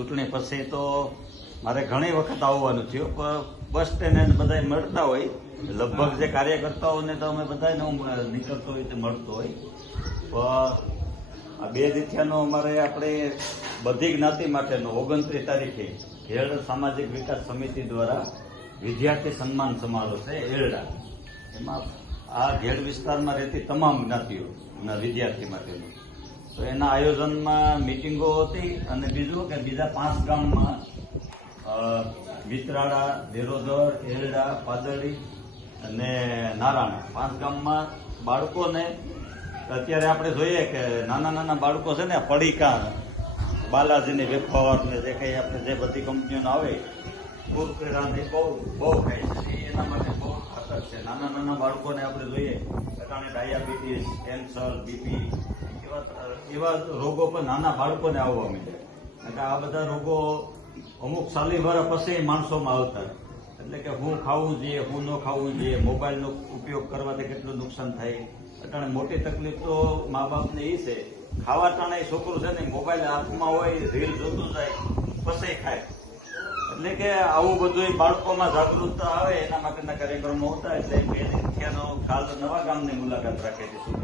ચૂંટણી પછી તો મારે ઘણી વખત આવવાનું થયું, પણ બસ સ્ટેન્ડ બધા મળતા હોય, લગભગ જે કાર્યકર્તાઓને તો અમે બધાને નીકળતો હોય તે મળતો હોય. પણ આ 2 દિથિયાનો અમારે આપણે બધી જ્ઞાતિ માટેનો 29 તારીખે ખેડ સામાજિક વિકાસ સમિતિ દ્વારા વિદ્યાર્થી સન્માન સમારોહ છે એરડા. એમાં આ ઘેડ વિસ્તારમાં રહેતી તમામ જ્ઞાતિઓના વિદ્યાર્થી માટેનું. તો એના આયોજનમાં મિટિંગો હતી અને બીજું કે બીજા 5 ગામમાં વિતરાળા, દેરોદર, એરડા, પાદળી અને નારાયણ 5 ગામમાં બાળકોને અત્યારે આપણે જોઈએ કે નાના નાના બાળકો છે ને પડીકા, બાલાજીની વેફર ને જે કંઈ આપણે જે બધી કંપનીઓના આવે કુરકુરાની બહુ ખાય છે. એના માટે બહુ ખતર છે. નાના નાના બાળકોને આપણે જોઈએ કારણ ડાયાબિટીસ, કેન્સર, બીપી એવા રોગો પણ નાના બાળકોને આવવા માંડ્યા. એટલે આ બધા રોગો અમુક સાલી વર્ષ પછી માણસોમાં આવતા. એટલે કે હું ખાવું જોઈએ, હું ન ખાવું જોઈએ, મોબાઈલનો ઉપયોગ કરવાથી કેટલું નુકસાન થાય. એટલે મોટી તકલીફ તો મા બાપને એ છે, ખાવા ટાણે છોકરું છે ને મોબાઈલ હાથમાં હોય, રીલ જોતું જાય પછી ખાય. એટલે કે આવું બધું બાળકોમાં જાગૃતતા આવે એના માટેના કાર્યક્રમો હતા. એટલે 2 દિથિયાનો કાલ નવા ગામની મુલાકાત રાખી હતી.